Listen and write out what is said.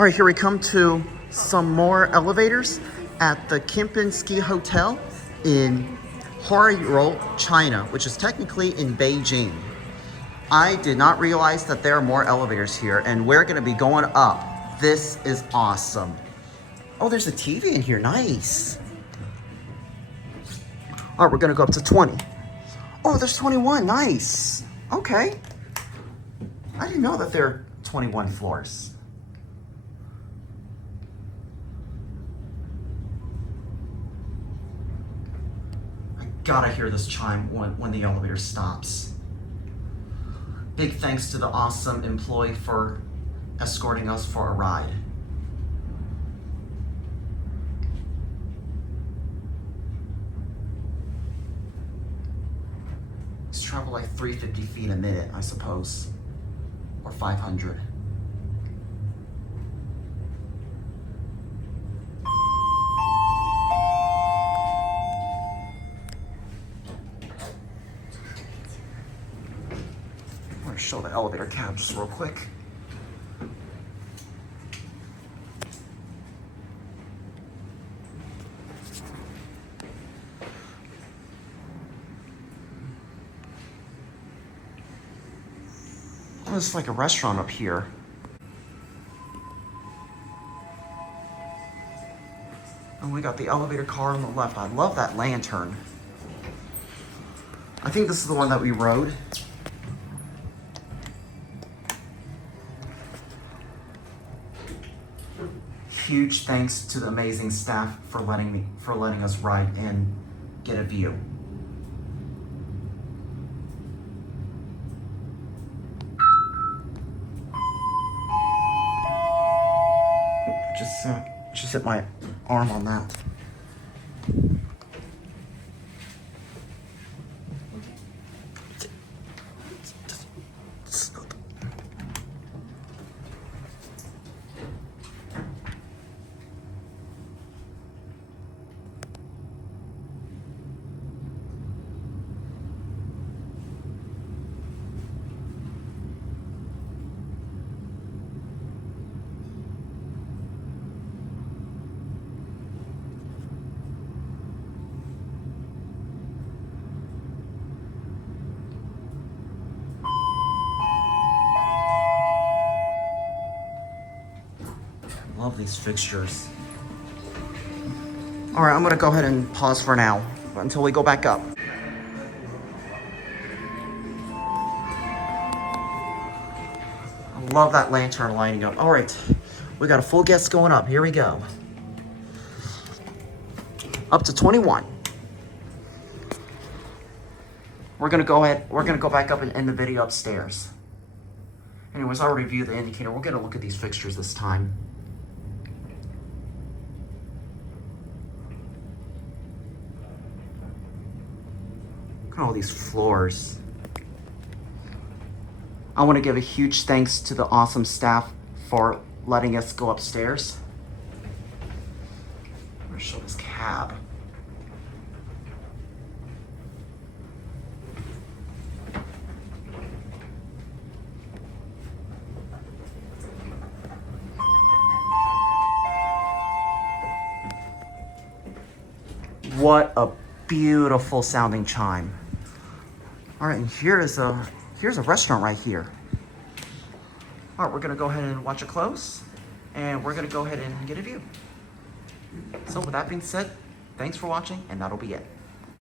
All right, here we come to some more elevators at the Kempinski Hotel in Huairou, China, which is technically in Beijing. I did not realize that there are more elevators here, and we're gonna be going up. This is awesome. Oh, there's a TV in here, nice. All right, we're gonna go up to 20. Oh, there's 21, nice. Okay. I didn't know that there are 21 floors. I gotta hear this chime when the elevator stops. Big thanks to the awesome employee for escorting us for a ride. Let's travel like 350 feet a minute, I suppose, or 500. I'm gonna show the elevator cab just real quick. Oh, there's like a restaurant up here. And we got the elevator car on the left. I love that lantern. I think this is the one that we rode. Huge thanks to the amazing staff for letting us ride and get a view. Just hit my arm on that. Love these fixtures. All right, I'm gonna go ahead and pause for now until we go back up. I love that lantern lighting up. All right, we got a full guest going up. Here we go. Up to 21. We're gonna go back up and end the video upstairs. Anyways, I'll review the indicator. We're gonna look at these fixtures this time. Look at all these floors. I want to give a huge thanks to the awesome staff for letting us go upstairs. I'm going to show this cab. What a beautiful sounding chime. All right, and here's a restaurant right here. All right, we're gonna go ahead and watch it close, and we're gonna go ahead and get a view. So with that being said, thanks for watching, and that'll be it.